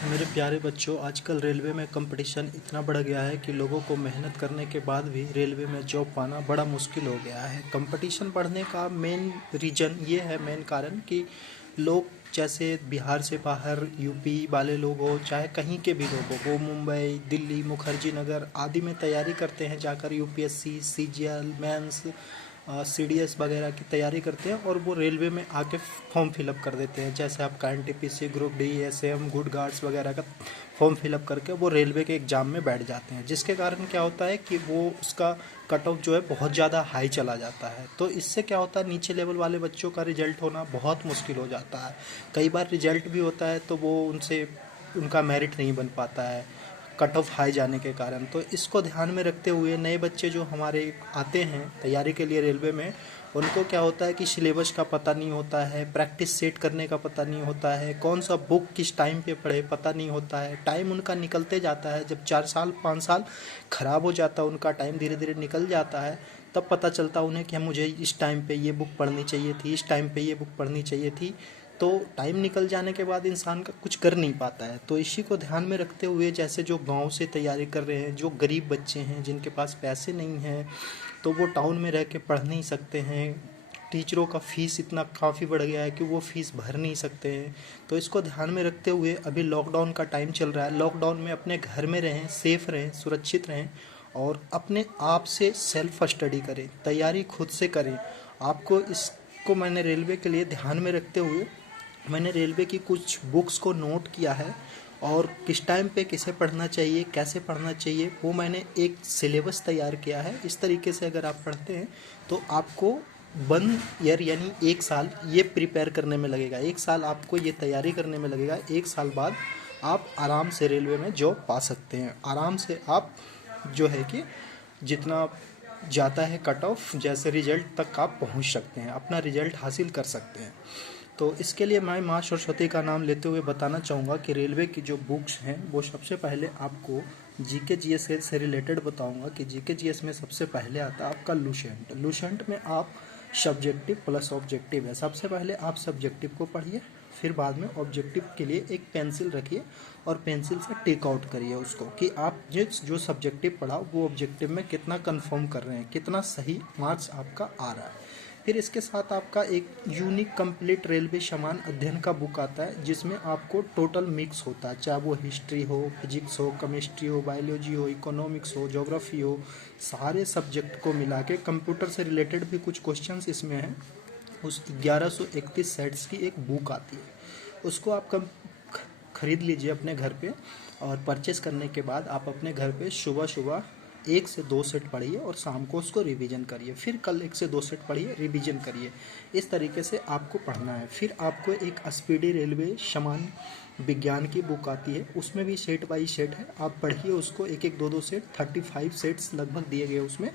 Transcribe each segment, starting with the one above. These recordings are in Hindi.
मेरे प्यारे बच्चों, आजकल रेलवे में कंपटीशन इतना बढ़ गया है कि लोगों को मेहनत करने के बाद भी रेलवे में जॉब पाना बड़ा मुश्किल हो गया है। कंपटीशन बढ़ने का मेन रीज़न ये है, मेन कारण कि लोग जैसे बिहार से बाहर यूपी वाले लोग हो, चाहे कहीं के भी लोग हो, वो मुंबई, दिल्ली, मुखर्जी नगर आदि में तैयारी करते हैं, जाकर यूपीएससी, सीजीएल, मेंस, सीडीएस वगैरह की तैयारी करते हैं और वो रेलवे में आके फॉर्म फिलअप कर देते हैं। जैसे आपका NTPC, group D, SM, good guards वगैरह का फॉर्म फिलअप करके वो रेलवे के एग्ज़ाम में बैठ जाते हैं, जिसके कारण क्या होता है कि वो उसका कट ऑफ जो है बहुत ज़्यादा हाई चला जाता है। तो इससे क्या होता है, नीचे लेवल वाले बच्चों का रिजल्ट होना बहुत मुश्किल हो जाता है। कई बार रिजल्ट भी होता है तो वो उनसे उनका मेरिट नहीं बन पाता है, कट ऑफ हाई जाने के कारण। तो इसको ध्यान में रखते हुए नए बच्चे जो हमारे आते हैं तैयारी के लिए रेलवे में, उनको क्या होता है कि सिलेबस का पता नहीं होता है, प्रैक्टिस सेट करने का पता नहीं होता है, कौन सा बुक किस टाइम पे पढ़े पता नहीं होता है। टाइम उनका निकलते जाता है, जब 4 साल 5 साल खराब हो जाता है, उनका टाइम धीरे धीरे निकल जाता है, तब पता चलता उन्हें कि मुझे इस टाइम पे ये बुक पढ़नी चाहिए थी, इस टाइम पे ये बुक पढ़नी चाहिए थी। तो टाइम निकल जाने के बाद इंसान का कुछ कर नहीं पाता है। तो इसी को ध्यान में रखते हुए, जैसे जो गांव से तैयारी कर रहे हैं, जो गरीब बच्चे हैं जिनके पास पैसे नहीं हैं, तो वो टाउन में रह के पढ़ नहीं सकते हैं, टीचरों का फीस इतना काफ़ी बढ़ गया है कि वो फीस भर नहीं सकते हैं। तो इसको ध्यान में रखते हुए अभी लॉकडाउन का टाइम चल रहा है, लॉकडाउन में अपने घर में रहें, सेफ रहें, सुरक्षित रहें और अपने आप से सेल्फ स्टडी करें, तैयारी खुद से करें। आपको इसको मैंने रेलवे के लिए ध्यान में रखते हुए मैंने रेलवे की कुछ बुक्स को नोट किया है और किस टाइम पे किसे पढ़ना चाहिए, कैसे पढ़ना चाहिए, वो मैंने एक सिलेबस तैयार किया है। इस तरीके से अगर आप पढ़ते हैं तो आपको 1 ईयर यानी 1 साल ये प्रिपेयर करने में लगेगा, 1 साल आपको ये तैयारी करने में लगेगा। 1 साल बाद आप आराम से रेलवे में जॉब पा सकते हैं। आराम से आप जो है कि जितना जाता है कट ऑफ, जैसे रिजल्ट तक आप पहुंच सकते हैं, अपना रिजल्ट हासिल कर सकते हैं। तो इसके लिए मैं माँ सरस्वती का नाम लेते हुए बताना चाहूँगा कि रेलवे की जो बुक्स हैं वो सबसे पहले आपको जीके जीएस से रिलेटेड बताऊँगा कि जीके जीएस में सबसे पहले आता है आपका लूसेंट। लूसेंट में आप सब्जेक्टिव प्लस ऑब्जेक्टिव है, सबसे पहले आप सब्जेक्टिव को पढ़िए, फिर बाद में ऑब्जेक्टिव के लिए एक पेंसिल रखिए और पेंसिल से टेक आउट करिए उसको कि आप जिस जो सब्जेक्टिव पढ़ा वो ऑब्जेक्टिव में कितना कंफर्म कर रहे हैं, कितना सही मार्क्स आपका आ रहा है। फिर इसके साथ आपका एक यूनिक कंप्लीट रेलवे समान अध्ययन का बुक आता है, जिसमें आपको टोटल मिक्स होता है, चाहे वो हिस्ट्री हो, फिजिक्स हो, केमिस्ट्री हो, बायोलॉजी हो, इकोनॉमिक्स हो, ज्योग्राफी हो, सारे सब्जेक्ट को मिला के कंप्यूटर से रिलेटेड भी कुछ क्वेश्चंस इसमें हैं। उस 1131 सेट्स की एक बुक आती है, उसको आप खरीद लीजिए अपने घर पे और परचेस करने के बाद आप अपने घर पे सुबह सुबह 1 से 2 सेट पढ़िए और शाम को उसको रिवीजन करिए, फिर कल 1 से 2 सेट पढ़िए, रिवीजन करिए। इस तरीके से आपको पढ़ना है। फिर आपको एक स्पीडी रेलवे समान विज्ञान की बुक आती है, उसमें भी सेट बाई सेट है, आप पढ़िए उसको, एक एक दो दो सेट, 35 सेट्स लगभग दिए गए उसमें।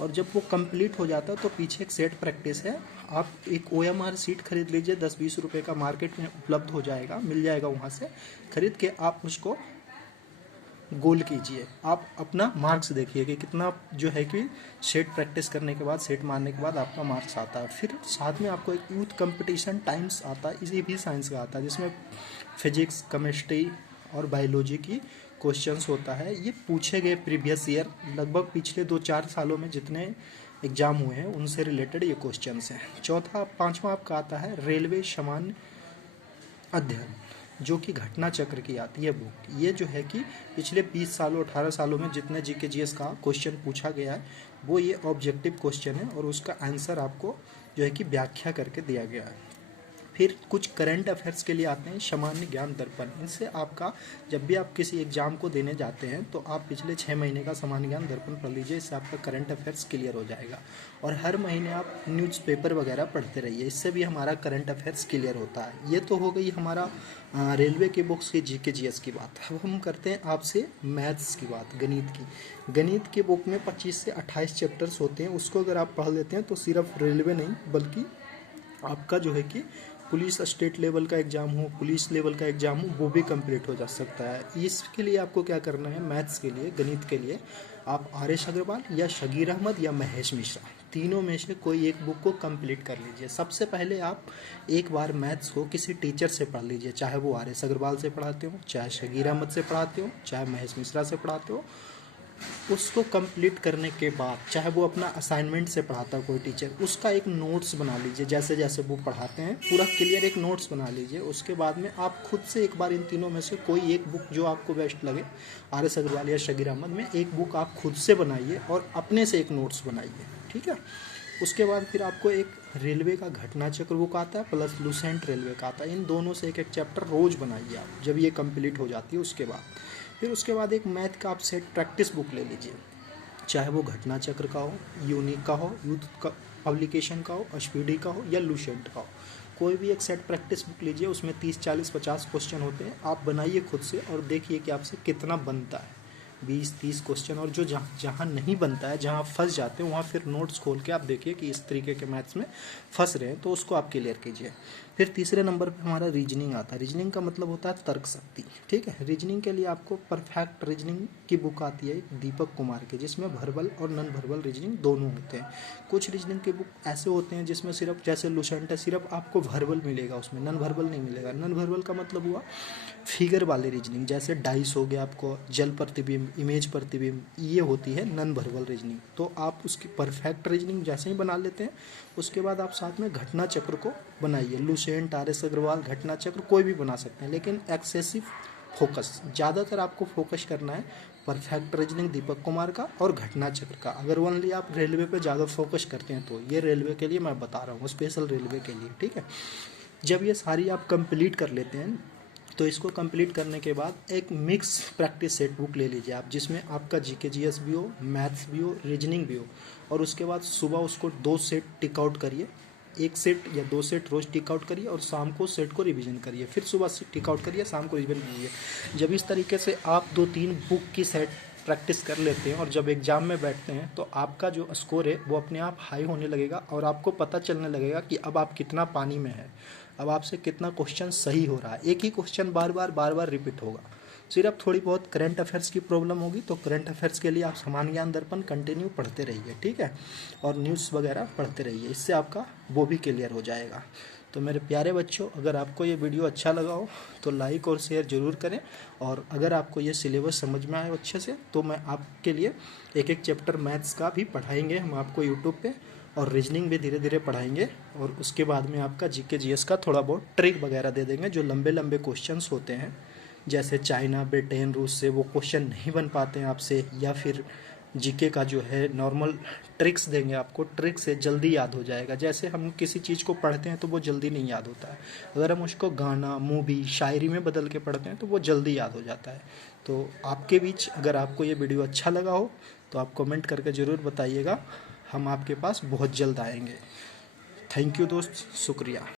और जब वो कंप्लीट हो जाता है तो पीछे एक सेट प्रैक्टिस है, आप एक OMR सीट खरीद लीजिए, 10-20 रुपये का मार्केट में उपलब्ध हो जाएगा, मिल जाएगा, वहाँ से खरीद के आप उसको गोल कीजिए। आप अपना मार्क्स देखिए कि कितना जो है कि सेट प्रैक्टिस करने के बाद, सेट मारने के बाद आपका मार्क्स आता है। फिर साथ में आपको एक यूथ कंपटीशन टाइम्स आता है, इसी भी साइंस का आता है, जिसमें फिजिक्स, केमिस्ट्री और बायोलॉजी की क्वेश्चंस होता है। ये पूछे गए प्रीवियस ईयर, लगभग पिछले 2-4 सालों में जितने एग्जाम हुए हैं उनसे रिलेटेड ये क्वेश्चंस हैं। चौथा 5वां आपका आता है रेलवे सामान्य अध्ययन, जो कि घटना चक्र की आती है बुक। ये जो है कि पिछले 20 सालों 18 सालों में जितने जीके जीएस का क्वेश्चन पूछा गया है वो ये ऑब्जेक्टिव क्वेश्चन है और उसका आंसर आपको जो है कि व्याख्या करके दिया गया है। फिर कुछ करंट अफेयर्स के लिए आते हैं सामान्य ज्ञान दर्पण। इनसे आपका जब भी आप किसी एग्जाम को देने जाते हैं तो आप पिछले 6 महीने का सामान्य ज्ञान दर्पण पढ़ लीजिए, इससे आपका करंट अफेयर्स क्लियर हो जाएगा। और हर महीने आप न्यूज़पेपर वगैरह पढ़ते रहिए, इससे भी हमारा करंट अफेयर्स क्लियर होता है। ये तो हो गई हमारा रेलवे की बुक्स की जीके जीएस की बात। अब हम करते हैं आपसे मैथ्स की बात, गणित की। गणित की बुक में 25 से 28 चैप्टर्स होते हैं, उसको अगर आप पढ़ लेते हैं तो सिर्फ रेलवे नहीं बल्कि आपका जो है कि पुलिस स्टेट लेवल का एग्ज़ाम हो, पुलिस लेवल का एग्ज़ाम हो, वो भी कंप्लीट हो जा सकता है। इसके लिए आपको क्या करना है, मैथ्स के लिए, गणित के लिए आप आर.एस. अग्रवाल या शगीर अहमद या महेश मिश्रा, तीनों में से कोई एक बुक को कंप्लीट कर लीजिए। सबसे पहले आप एक बार मैथ्स को किसी टीचर से पढ़ लीजिए, चाहे वो आर.एस. अग्रवाल से पढ़ाते हो, चाहे शगीर अहमद से पढ़ाते हो, चाहे महेश मिश्रा से पढ़ाते हो। उसको कंप्लीट करने के बाद चाहे वो अपना असाइनमेंट से पढ़ाता है कोई टीचर, उसका एक नोट्स बना लीजिए। जैसे जैसे वो पढ़ाते हैं पूरा क्लियर एक नोट्स बना लीजिए। उसके बाद में आप खुद से एक बार इन तीनों में से कोई एक बुक जो आपको बेस्ट लगे, आर.एस. अग्रवाल या शगीर अहमद में, एक बुक आप खुद से बनाइए और अपने से एक नोट्स बनाइए, ठीक है। उसके बाद फिर आपको एक रेलवे का घटना चक्र बुक आता है, प्लस लुसेंट रेलवे का आता है। इन दोनों से एक एक चैप्टर रोज़ बनाइए आप, जब ये कंप्लीट हो जाती है उसके बाद। फिर उसके बाद एक मैथ का आप सेट प्रैक्टिस बुक ले लीजिए, चाहे वो घटना चक्र का हो, यूनिक का हो, यूथ का पब्लिकेशन का हो, स्पीडी का हो या लुसेंट का हो। कोई भी एक सेट प्रैक्टिस बुक लीजिए, उसमें 30, 40, 50 क्वेश्चन होते हैं। आप बनाइए खुद से और देखिए कि आपसे कितना बनता है, 20, 30 क्वेश्चन। और जो जहाँ नहीं बनता है, जहाँ फंस जाते हैं, वहाँ फिर नोट्स खोल के आप देखिए कि इस तरीके के मैथ्स में फंस रहे हैं तो उसको आप क्लियर कीजिए। फिर तीसरे नंबर पे हमारा रीजनिंग आता है। रीजनिंग का मतलब होता है तर्क शक्ति, ठीक है। रीजनिंग के लिए आपको परफेक्ट रीजनिंग की बुक आती है दीपक कुमार की, जिसमें वर्बल और नॉन वर्बल रीजनिंग दोनों होते हैं। कुछ रीजनिंग की बुक ऐसे होते हैं जिसमें सिर्फ, जैसे लुसेंट है, सिर्फ आपको वर्बल मिलेगा, उसमें नॉन वर्बल नहीं मिलेगा। नॉन वर्बल का मतलब हुआ फिगर वाली रीजनिंग, जैसे डाइस हो गया, आपको जल प्रतिबिंब, इमेज प्रतिबिंब, ये होती है नॉन वर्बल रीजनिंग। तो आप उसकी परफेक्ट रीजनिंग जैसे ही बना लेते हैं, उसके बाद आप साथ में घटना चक्र को बनाइए। Lucent, RS. अग्रवाल, घटना चक्र कोई भी बना सकते हैं, लेकिन एक्सेसिव फोकस, ज़्यादातर आपको फोकस करना है परफेक्ट रीजनिंग दीपक कुमार का और घटना चक्र का। अगर ओनली आप रेलवे पे ज़्यादा फोकस करते हैं तो ये रेलवे के लिए मैं बता रहा हूँ, स्पेशल रेलवे के लिए, ठीक है। जब ये सारी आप कंप्लीट कर लेते हैं तो इसको कंप्लीट करने के बाद एक मिक्स प्रैक्टिस सेट बुक ले लीजिए आप, जिसमें आपका जीके जीएस भी हो, मैथ्स भी हो, रीजनिंग भी हो। और उसके बाद सुबह उसको 2 सेट टिक आउट करिए, 1 सेट या 2 सेट रोज़ टिक आउट करिए और शाम को सेट को रिवीजन करिए। फिर सुबह से टिक आउट करिए, शाम को रिवीजन करिए। जब इस तरीके से आप 2-3 बुक की सेट प्रैक्टिस कर लेते हैं और जब एग्ज़ाम में बैठते हैं तो आपका जो स्कोर है वो अपने आप हाई होने लगेगा और आपको पता चलने लगेगा कि अब आप कितना पानी में है, अब आपसे कितना क्वेश्चन सही हो रहा है। एक ही क्वेश्चन बार बार रिपीट होगा। सिर्फ थोड़ी बहुत करंट अफेयर्स की प्रॉब्लम होगी तो करंट अफेयर्स के लिए आप समान ज्ञान दर्पण कंटिन्यू पढ़ते रहिए, ठीक है, और न्यूज़ वगैरह पढ़ते रहिए, इससे आपका वो भी क्लियर हो जाएगा। तो मेरे प्यारे बच्चों, अगर आपको ये वीडियो अच्छा लगा हो तो लाइक और शेयर ज़रूर करें। और अगर आपको ये सिलेबस समझ में आए अच्छे से तो मैं आपके लिए एक एक चैप्टर मैथ्स का भी पढ़ाएंगे हम आपको यूट्यूब पे, और रीजनिंग भी धीरे धीरे पढ़ाएंगे। और उसके बाद में आपका जीके जीएस का थोड़ा बहुत ट्रिक वगैरह दे देंगे। जो लंबे लंबे क्वेश्चंस होते हैं, जैसे चाइना, ब्रिटेन, रूस से वो क्वेश्चन नहीं बन पाते हैं आपसे, या फिर जीके का जो है नॉर्मल ट्रिक्स देंगे आपको, ट्रिक से जल्दी याद हो जाएगा। जैसे हम किसी चीज़ को पढ़ते हैं तो वो जल्दी नहीं याद होता है, अगर हम उसको गाना, मूवी, शायरी में बदल के पढ़ते हैं तो वो जल्दी याद हो जाता है। तो आपके बीच अगर आपको ये वीडियो अच्छा लगा हो तो आप कमेंट करके ज़रूर बताइएगा, हम आपके पास बहुत जल्द आएंगे। थैंक यू दोस्त, शुक्रिया।